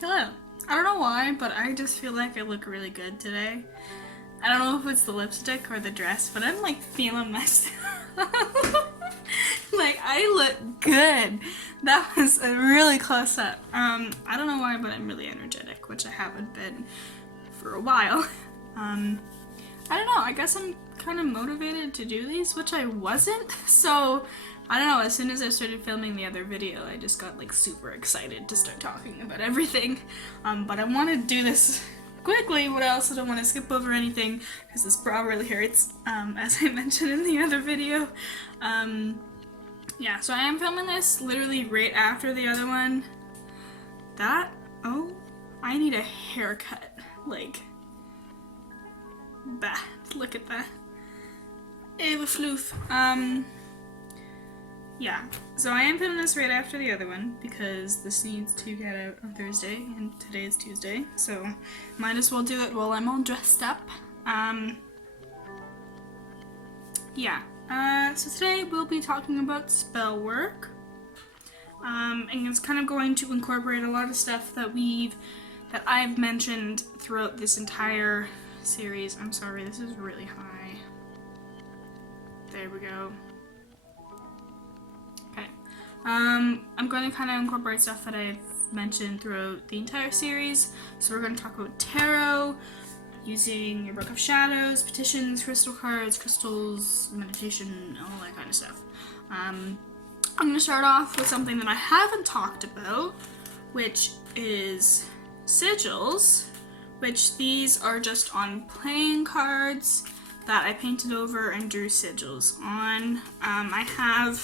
Hello. I don't know why, but I just feel like I look really good today. I don't know if it's the lipstick or the dress, but I'm like feeling myself. Like, I look good. That was a really close up. I don't know why, but I'm really energetic, which I haven't been for a while. I don't know, I guess I'm kind of motivated to do these, which I wasn't. So, I don't know, as soon as I started filming the other video, I just got like super excited to start talking about everything. But I want to do this quickly, but I also don't want to skip over anything because this bra really hurts, as I mentioned in the other video. Yeah, so I am filming this literally right after the other one. Oh, I need a haircut. Like, bah, look at that. Eva floof. Yeah, so I am filming this right after the other one because this needs to get out on Thursday and today is Tuesday, so might as well do it while I'm all dressed up. Yeah, so today we'll be talking about Spellwork, and it's kind of going to incorporate a lot of stuff that I've mentioned throughout this entire series. I'm sorry, this is really high. There we go. Okay. I'm going to kind of incorporate stuff that I've mentioned throughout the entire series. So we're going to talk about tarot, using your book of shadows, petitions, crystal cards, crystals, meditation, all that kind of stuff. I'm going to start off with something that I haven't talked about, which is sigils, which these are just on playing cards that I painted over and drew sigils on. I have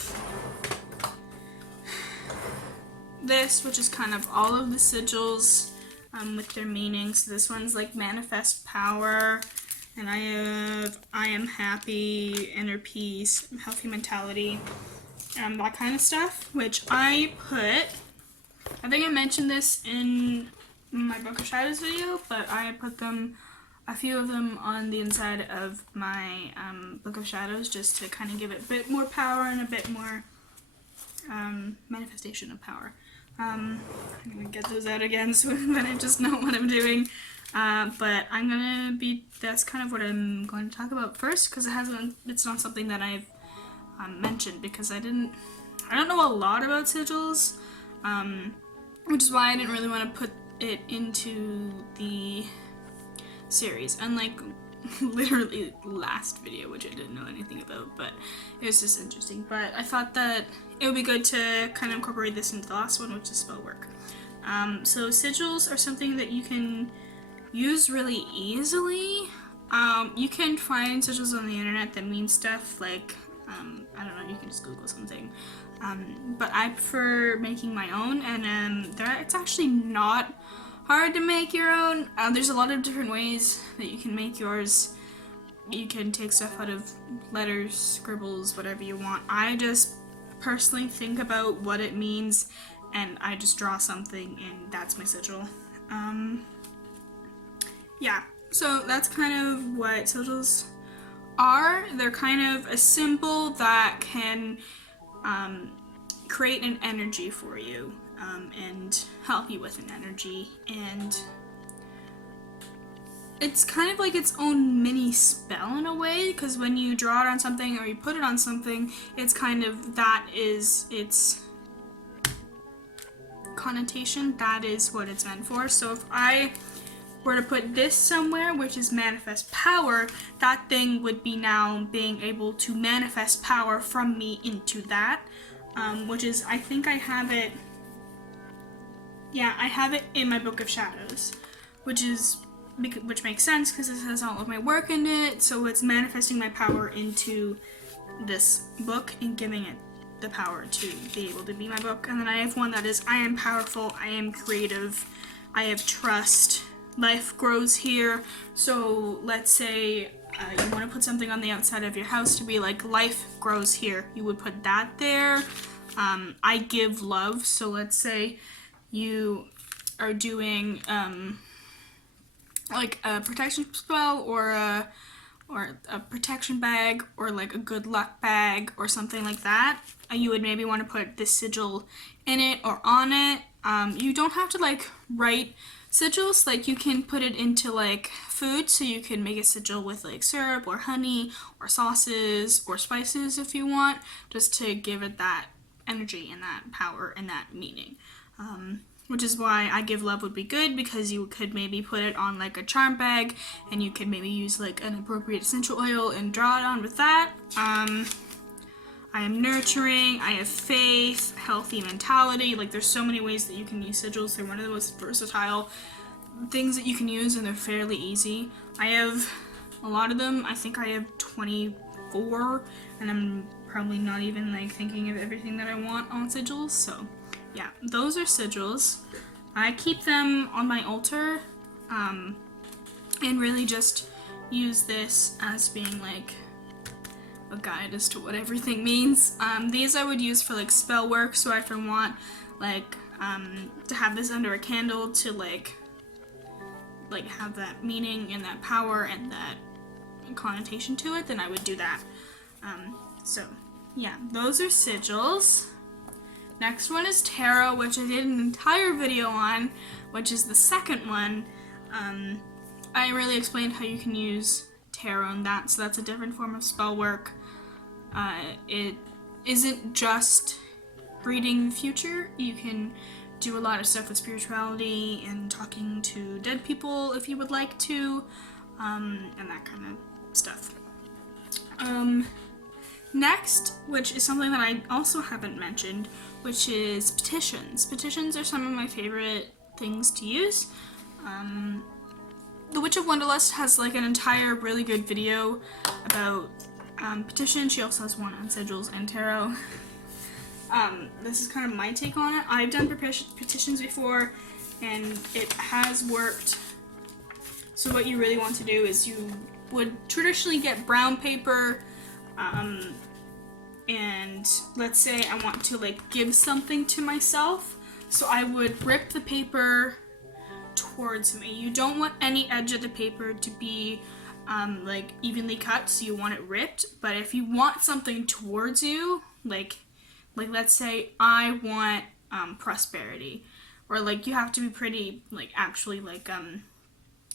this, which is kind of all of the sigils with their meanings. So this one's like manifest power, and I have I am happy, inner peace, healthy mentality, that kind of stuff, which I think I mentioned this in my Book of Shadows video, but I put a few of them on the inside of my Book of Shadows just to kind of give it a bit more power and a bit more manifestation of power. I'm gonna get those out again so that I just know what I'm doing. But that's kind of what I'm going to talk about first, because it's not something that I've mentioned, because I don't know a lot about sigils, which is why I didn't really want to put it into the series, unlike literally last video, which I didn't know anything about, but it was just interesting. But I thought that it would be good to kind of incorporate this into the last one, which is Spellwork. So sigils are something that you can use really easily. You can find sigils on the internet that mean stuff like, I don't know, you can just Google something. But I prefer making my own, and it's actually not hard to make your own. There's a lot of different ways that you can make yours. You can take stuff out of letters, scribbles, whatever you want. I just personally think about what it means, and I just draw something, and that's my sigil. Yeah, so that's kind of what sigils are. They're kind of a symbol that can create an energy for you, and help you with an energy, and it's kind of like its own mini spell in a way, because when you draw it on something or you put it on something, it's kind of, that is its connotation, that is what it's meant for. So if I were to put this somewhere, which is manifest power, that thing would be now being able to manifest power from me into that, which is, I think I have it, yeah, I have it in my Book of Shadows, which makes sense because it has all of my work in it, so it's manifesting my power into this book and giving it the power to be able to be my book. And then I have one that is, I am powerful, I am creative, I have trust, life grows here. So let's say you want to put something on the outside of your house to be like, life grows here. You would put that there. I give love, so let's say you are doing like a protection spell or a protection bag, or like a good luck bag or something like that. You would maybe want to put this sigil in it or on it. You don't have to like write sigils, like you can put it into like food, so you can make a sigil with like syrup or honey or sauces or spices if you want, just to give it that energy and that power and that meaning. Which is why I Give Love would be good, because you could maybe put it on like a charm bag and you could maybe use like an appropriate essential oil and draw it on with that. I am nurturing, I have faith, healthy mentality. Like there's so many ways that you can use sigils. They're one of the most versatile things that you can use, and they're fairly easy. I have a lot of them. I think I have 24, and I'm probably not even like thinking of everything that I want on sigils. So yeah, those are sigils. I keep them on my altar, and really just use this as being like a guide as to what everything means. These I would use for like spell work, so if I want like to have this under a candle to like have that meaning and that power and that connotation to it, then I would do that. So yeah, those are sigils. Next one is tarot, which I did an entire video on, which is the second one. I really explained how you can use tarot and that, so that's a different form of spell work. It isn't just reading the future. You can do a lot of stuff with spirituality and talking to dead people if you would like to, and that kind of stuff. Next, which is something that I also haven't mentioned, which is petitions. Petitions are some of my favorite things to use. The Witch of Wonderlust has like an entire really good video about petitions. She also has one on sigils and tarot. This is kind of my take on it. I've done petitions before, and it has worked. So what you really want to do is you would traditionally get brown paper, and let's say I want to like give something to myself, so I would rip the paper towards me. You don't want any edge of the paper to be like evenly cut, so you want it ripped. But if you want something towards you, like let's say I want prosperity, or like you have to be pretty like actually like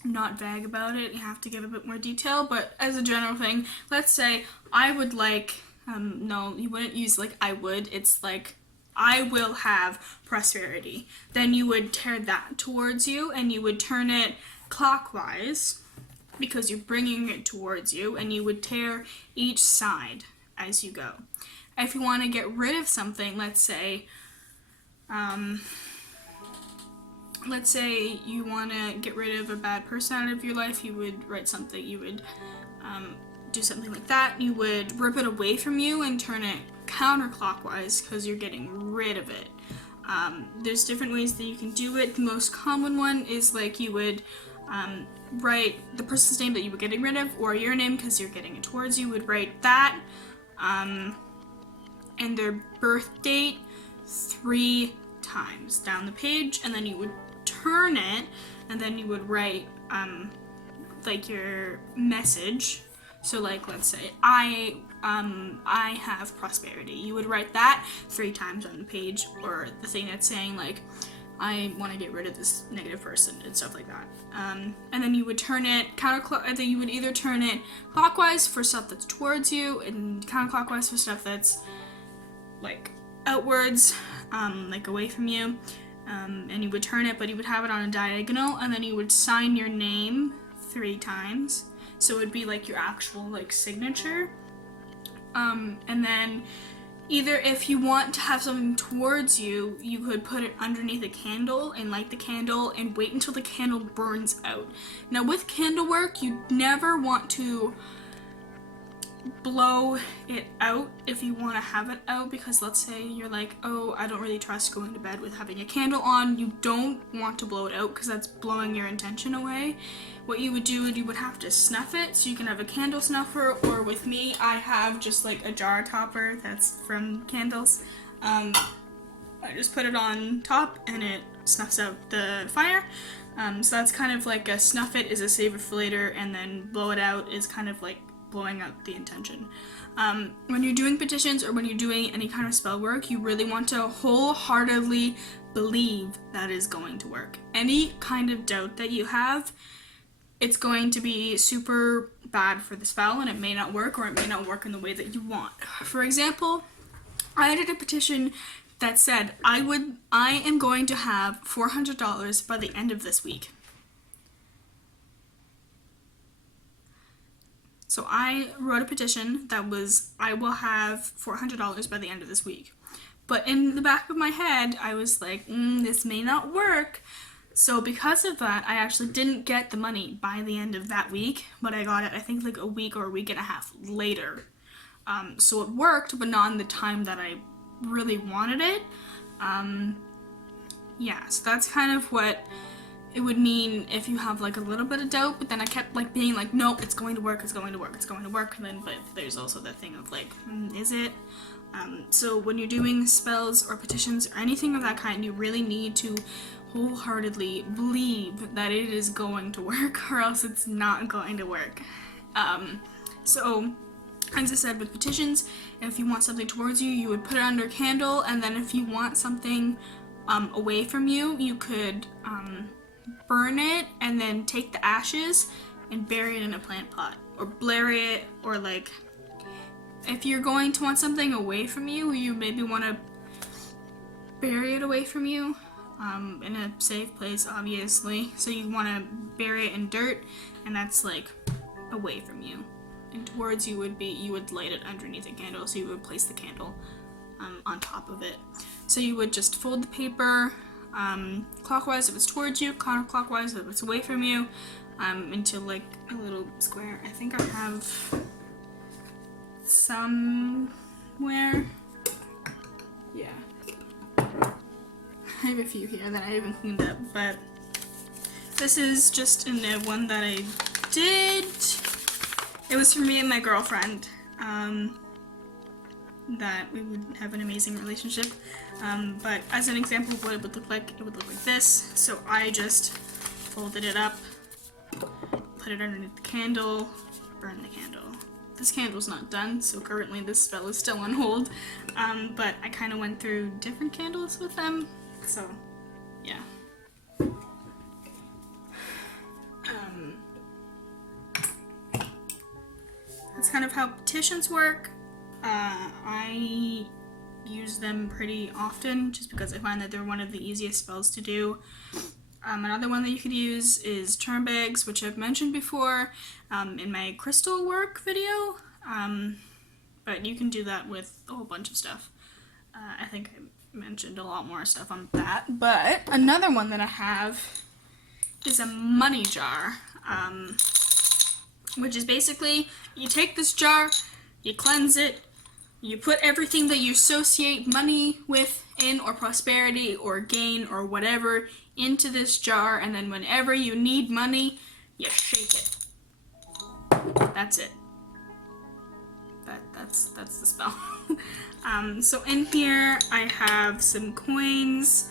not vague about it. You have to give a bit more detail, but as a general thing, let's say I would like no, you wouldn't use like I would, it's like I will have prosperity. Then you would tear that towards you, and you would turn it clockwise because you're bringing it towards you, and you would tear each side as you go. If you want to get rid of something, let's say you want to get rid of a bad person out of your life, you would write something, you would do something like that. You would rip it away from you and turn it counterclockwise because you're getting rid of it. There's different ways that you can do it. The most common one is like you would write the person's name that you were getting rid of, or your name because you're getting it towards you, would write that and their birth date 3 times down the page, and then you would turn it, and then you would write like your message. So like let's say I have prosperity. You would write that 3 times on the page, or the thing that's saying like I want to get rid of this negative person and stuff like that. And then you would turn it counterclockwise. You would either turn it clockwise for stuff that's towards you, and counterclockwise for stuff that's like outwards, like away from you. And you would turn it, but you would have it on a diagonal, and then you would sign your name 3 times. So it would be like your actual like signature. And then either if you want to have something towards you, you could put it underneath a candle and light the candle and wait until the candle burns out. Now with candle work, you never want to blow it out if you want to have it out, because let's say you're like, oh, I don't really trust going to bed with having a candle on. You don't want to blow it out because that's blowing your intention away. What you would do, you would have to snuff it, so you can have a candle snuffer, or with me, I have just like a jar topper that's from candles. I just put it on top and it snuffs out the fire. So that's kind of like a snuff it is a save it for later, and then blow it out is kind of like blowing out the intention. When you're doing petitions or when you're doing any kind of spell work, you really want to wholeheartedly believe that is going to work. Any kind of doubt that you have, it's going to be super bad for the spell, and it may not work, or it may not work in the way that you want. For example, I did a petition that said I am going to have $400 by the end of this week. So I wrote a petition that was, I will have $400 by the end of this week. But in the back of my head, I was like, this may not work. So because of that, I actually didn't get the money by the end of that week, but I got it, I think, like a week or a week and a half later. So it worked, but not in the time that I really wanted it. Yeah, so that's kind of what it would mean if you have like a little bit of doubt, but then I kept like being like, nope, it's going to work, it's going to work, it's going to work. And then, but there's also the thing of like, is it? So when you're doing spells or petitions or anything of that kind, you really need to wholeheartedly believe that it is going to work, or else it's not going to work. So as I said, with petitions, if you want something towards you, you would put it under a candle, and then if you want something away from you, you could burn it and then take the ashes and bury it in a plant pot, or bury it, or like, if you're going to want something away from you, you maybe want to bury it away from you in a safe place, obviously. So you want to bury it in dirt, and that's like away from you. And towards you would be, you would light it underneath a candle, so you would place the candle on top of it. So you would just fold the paper clockwise if it's towards you, counterclockwise if it's away from you, into like a little square. I think I have somewhere, yeah, I have a few here that I haven't cleaned up, but this is just in the one that I did. It was for me and my girlfriend, that we would have an amazing relationship, but as an example of what it would look like this. So I just folded it up, put it underneath the candle, burn the candle. This candle's not done, so currently this spell is still on hold, but I kind of went through different candles with them, so yeah. That's kind of how petitions work. I use them pretty often just because I find that they're one of the easiest spells to do. Another one that you could use is charm bags, which I've mentioned before in my crystal work video, but you can do that with a whole bunch of stuff. I think I mentioned a lot more stuff on that, but another one that I have is a money jar, which is basically, you take this jar, you cleanse it, you put everything that you associate money with in, or prosperity or gain or whatever, into this jar, and then whenever you need money, you shake it. That's it. That's the spell. So in here I have some coins,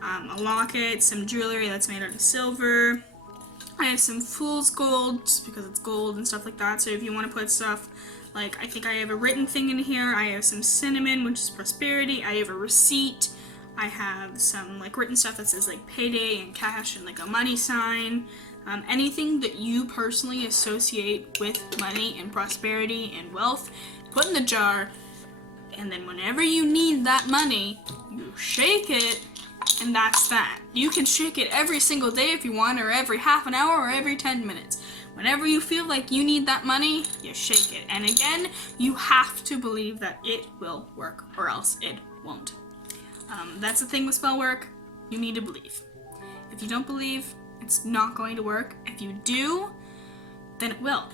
a locket, some jewelry that's made out of silver. I have some fool's gold, just because it's gold and stuff like that, so if you want to put stuff, like, I think I have a written thing in here, I have some cinnamon, which is prosperity, I have a receipt, I have some, like, written stuff that says, like, payday and cash and, like, a money sign, anything that you personally associate with money and prosperity and wealth, put in the jar, and then whenever you need that money, you shake it, and that's that. You can shake it every single day if you want, or every half an hour, or every 10 minutes. Whenever you feel like you need that money, you shake it. And again, you have to believe that it will work, or else it won't. That's the thing with spell work. You need to believe. If you don't believe, it's not going to work. If you do, then it will.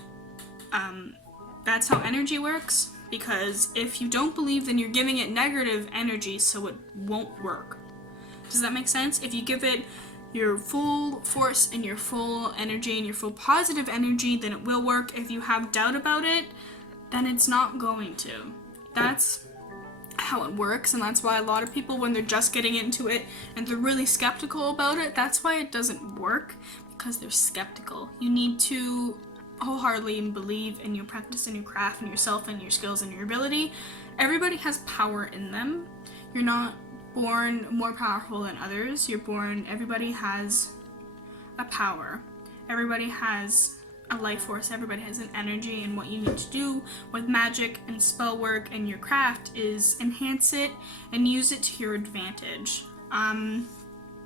That's how energy works, because if you don't believe, then you're giving it negative energy, so it won't work. Does that make sense? If you give it your full force and your full energy and your full positive energy, then it will work. If you have doubt about it, then it's not going to. That's how it works, and that's why a lot of people, when they're just getting into it and they're really skeptical about it, that's why it doesn't work, because they're skeptical. You need to wholeheartedly believe in your practice and your craft and yourself and your skills and your ability. Everybody has power in them. You're not born more powerful than others. Everybody has a power. Everybody has a life force. Everybody has an energy, and what you need to do with magic and spell work and your craft is enhance it and use it to your advantage.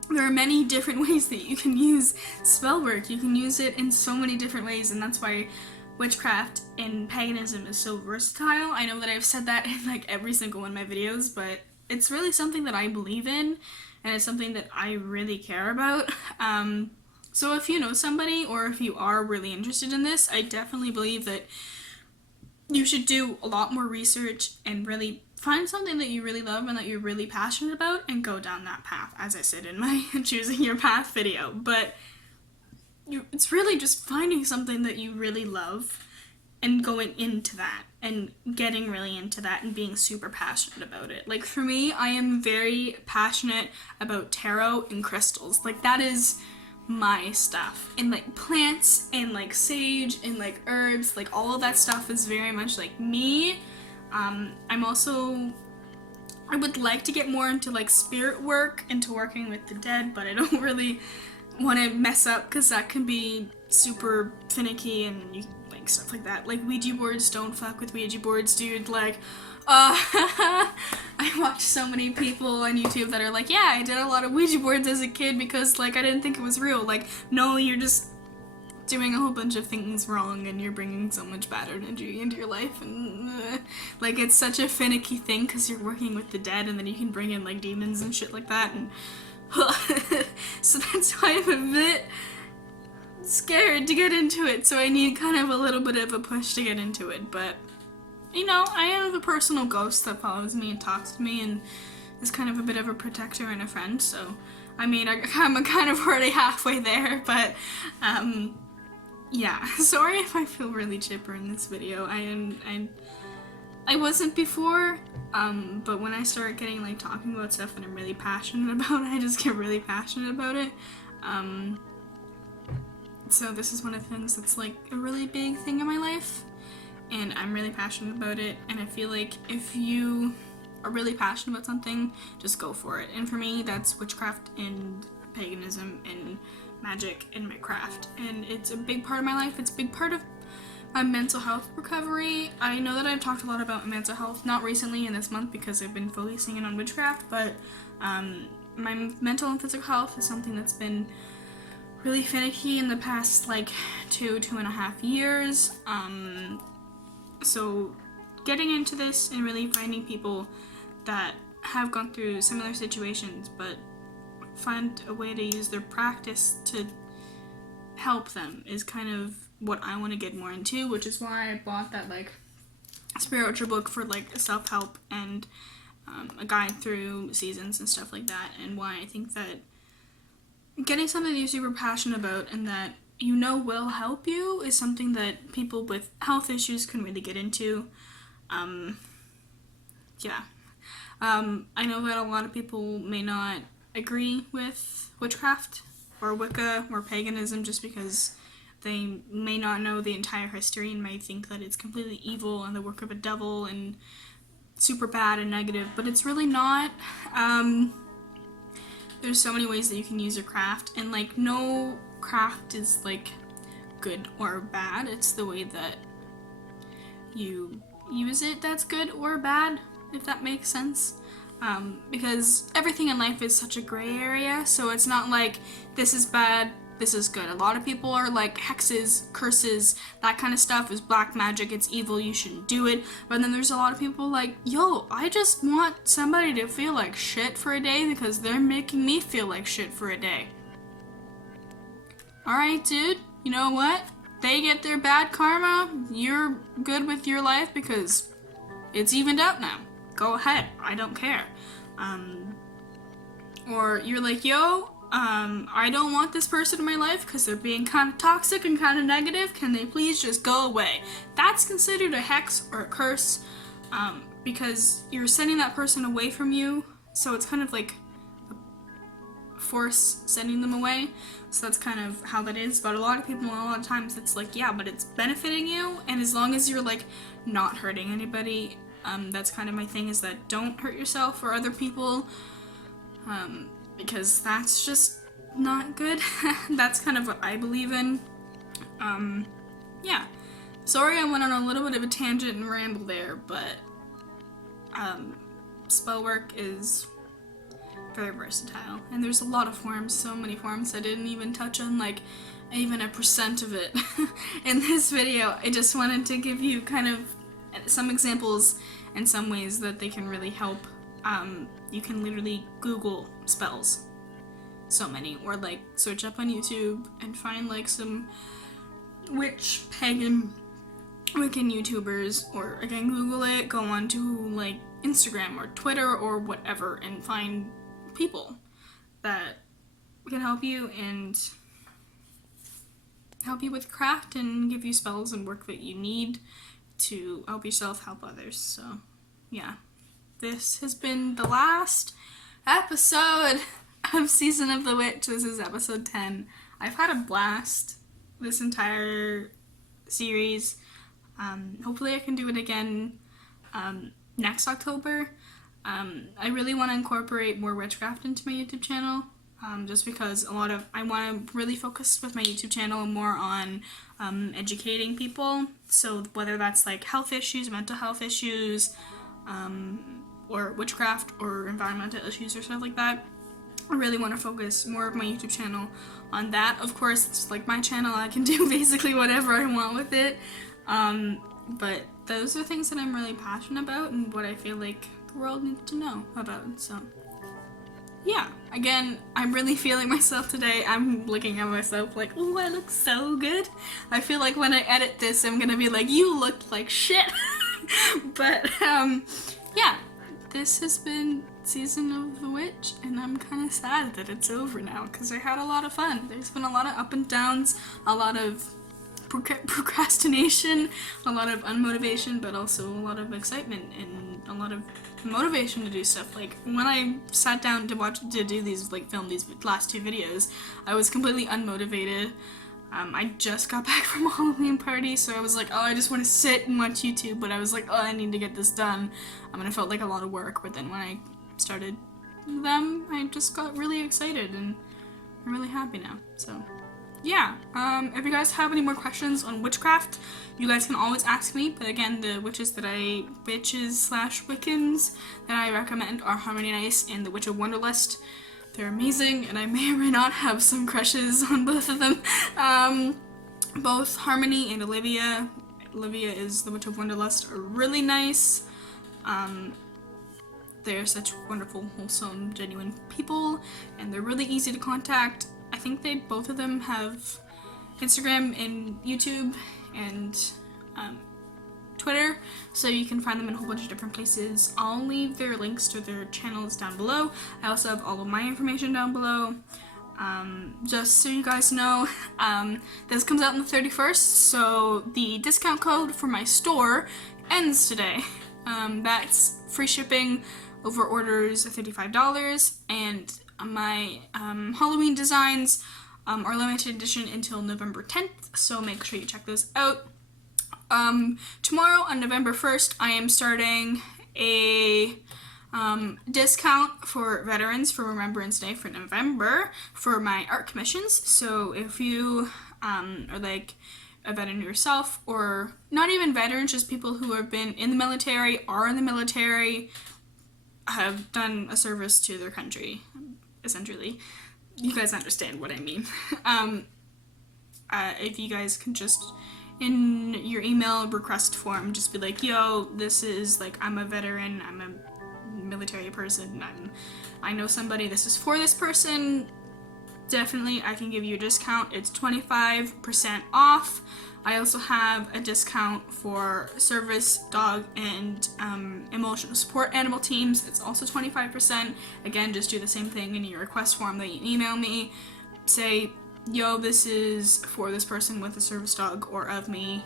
There are many different ways that you can use spell work. You can use it in so many different ways, and that's why witchcraft and paganism is so versatile. I know that I've said that in like every single one of my videos, but it's really something that I believe in, and it's something that I really care about. So if you know somebody, or if you are really interested in this, I definitely believe that you should do a lot more research and really find something that you really love and that you're really passionate about and go down that path, as I said in my choosing your path video. But it's really just finding something that you really love and going into that and getting really into that and being super passionate about it. Like for me, I am very passionate about tarot and crystals. Like that is my stuff. And like plants and like sage and like herbs, like all of that stuff is very much like me. I would like to get more into like spirit work, into working with the dead, but I don't really want to mess up because that can be super finicky and like stuff like that. Like Ouija boards, don't fuck with Ouija boards, dude. Like, I watch so many people on YouTube that are like, yeah, I did a lot of Ouija boards as a kid because like I didn't think it was real. Like, no, you're just doing a whole bunch of things wrong and you're bringing so much bad energy into your life, and like it's such a finicky thing because you're working with the dead and then you can bring in like demons and shit like that, and so that's why I'm a bit scared to get into it. So I need kind of a little bit of a push to get into it. But you know, I have a personal ghost that follows me and talks to me and is kind of a bit of a protector and a friend. So I mean, I'm kind of already halfway there. But yeah, sorry if I feel really chipper in this video. I wasn't before, but when I start getting like talking about stuff that I'm really passionate about, I just get really passionate about it. So this is one of the things that's like a really big thing in my life, and I'm really passionate about it, and I feel like if you are really passionate about something, just go for it. And for me, that's witchcraft and paganism and magic and my craft, and it's a big part of my life. It's a big part of my mental health recovery. I know that I've talked a lot about mental health, not recently in this month because I've been focusing on witchcraft, but my mental and physical health is something that's been really finicky in the past like 2.5 years. So getting into this and really finding people that have gone through similar situations but find a way to use their practice to help them is kind of what I want to get more into, which is why I bought that like spiritual book for like self-help and a guide through seasons and stuff like that, and why I think that getting something that you're super passionate about and that you know will help you is something that people with health issues can really get into. Yeah. I know that a lot of people may not agree with witchcraft or Wicca or paganism just because they may not know the entire history and may think that it's completely evil and the work of a devil and super bad and negative, but it's really not. There's so many ways that you can use your craft, and like no craft is like good or bad. It's the way that you use it that's good or bad, if that makes sense. Because everything in life is such a gray area, so it's not like this is bad, this is good. A lot of people are like hexes, curses, that kind of stuff is black magic, it's evil, you shouldn't do it. But then there's a lot of people like, yo, I just want somebody to feel like shit for a day because they're making me feel like shit for a day. Alright, dude, you know what? They get their bad karma, you're good with your life because it's evened out now. Go ahead, I don't care. Or you're like, yo, I don't want this person in my life because they're being kind of toxic and kind of negative. Can they please just go away? That's considered a hex or a curse, because you're sending that person away from you. So it's kind of like a force sending them away. So that's kind of how that is. But a lot of people, a lot of times it's like, yeah, but it's benefiting you. And as long as you're like not hurting anybody, that's kind of my thing, is that don't hurt yourself or other people. because that's just not good. That's kind of what I believe in. Yeah. Sorry I went on a little bit of a tangent and ramble there, but Spellwork is very versatile, and there's a lot of forms, so many forms. I didn't even touch on like even a % of it in this video. I just wanted to give you kind of some examples and some ways that they can really help. You can literally Google spells, so many, or like search up on YouTube and find like some witch, pagan, Wiccan YouTubers, or again Google it, go on to like Instagram or Twitter or whatever and find people that can help you and help you with craft and give you spells and work that you need to help yourself help others. So yeah, this has been the last episode of Season of the Witch. This is episode 10. I've had a blast this entire series. Hopefully I can do it again next October. I really want to incorporate more witchcraft into my YouTube channel, just because I want to really focus with my YouTube channel more on educating people. So whether that's like health issues, mental health issues, or witchcraft or environmental issues or stuff like that, I really want to focus more of my YouTube channel on that. Of course, it's like my channel, I can do basically whatever I want with it. But those are things that I'm really passionate about and what I feel like the world needs to know about. So yeah, again, I'm really feeling myself today. I'm looking at myself like, oh, I look so good. I feel like when I edit this, I'm gonna be like, you looked like shit. But yeah, this has been Season of the Witch, and I'm kind of sad that it's over now because I had a lot of fun. There's been a lot of up and downs, a lot of procrastination, a lot of unmotivation, but also a lot of excitement and a lot of motivation to do stuff. Like when I sat down to do these, like film these last 2 videos, I was completely unmotivated. I just got back from a Halloween party, so I was like, oh, I just want to sit and watch YouTube, but I was like, oh, I need to get this done. And it felt like a lot of work, but then when I started them, I just got really excited, and I'm really happy now. So yeah, if you guys have any more questions on witchcraft, you guys can always ask me. But again, the witches / Wiccans that I recommend are Harmony Nice and the Witch of Wonderlust. They're amazing, and I may or may not have some crushes on both of them. Both Harmony and Olivia is the Witch of Wonderlust, are really nice. They're such wonderful, wholesome, genuine people, and they're really easy to contact. I think both of them have Instagram and YouTube and Twitter, so you can find them in a whole bunch of different places. I'll leave their links to their channels down below. I also have all of my information down below. Just so you guys know, this comes out on the 31st, so the discount code for my store ends today. That's free shipping over orders of $35, and my Halloween designs are limited edition until November 10th, so make sure you check those out. Tomorrow on November 1st, I am starting a discount for veterans for Remembrance Day for November for my art commissions. So if you are like a veteran yourself, or not even veterans, just people who have been in the military, are in the military, have done a service to their country, essentially. You guys understand what I mean. If you guys can just, in your email request form, just be like, yo, this is like, I'm a veteran, I'm a military person, I know somebody, this is for this person, definitely I can give you a discount. It's 25% off. I also have a discount for service dog and emotional support animal teams. It's also 25%. Again, just do the same thing in your request form that you email me. Say, yo, this is for this person with a service dog, or of me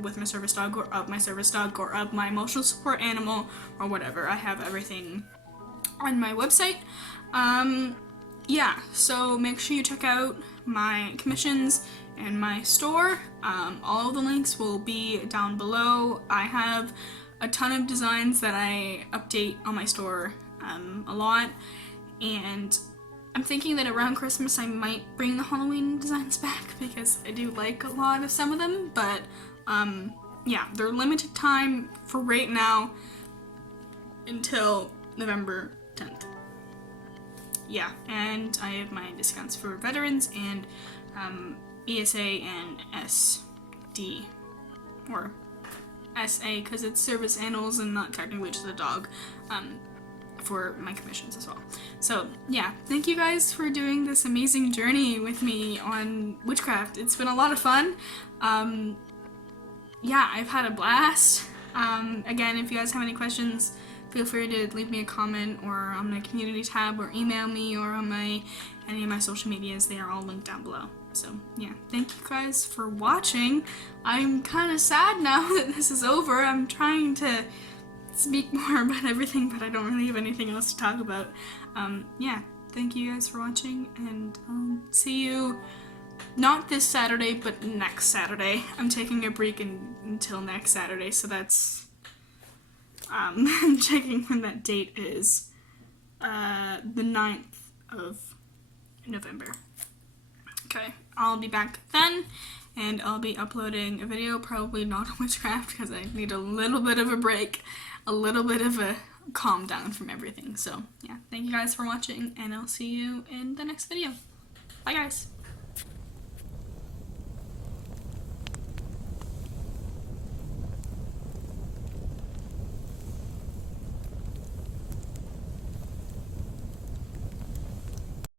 with my service dog, or of my service dog, or of my emotional support animal, or whatever. I have everything on my website. Yeah, so make sure you check out my commissions and my store. All of the links will be down below. I have a ton of designs that I update on my store a lot, and I'm thinking that around Christmas I might bring the Halloween designs back because I do like a lot of some of them, but yeah, they're limited time for right now until November 10th. Yeah, and I have my discounts for veterans and ESA and SD, or SA because it's service animals and not technically just a dog, for my commissions as well. So yeah, thank you guys for doing this amazing journey with me on witchcraft. It's been a lot of fun. Yeah, I've had a blast. Again, if you guys have any questions, feel free to leave me a comment or on my community tab or email me or on any of my social medias. They are all linked down below. So yeah, thank you guys for watching. I'm kind of sad now that this is over. I'm trying to speak more about everything, but I don't really have anything else to talk about. Yeah, thank you guys for watching, and I'll see you not this Saturday, but next Saturday. I'm taking a break until next Saturday, so that's I'm checking when that date is. The 9th of November. Okay, I'll be back then, and I'll be uploading a video, probably not on witchcraft, because I need a little bit of a break, a little bit of a calm down from everything. So yeah, thank you guys for watching, and I'll see you in the next video. Bye guys!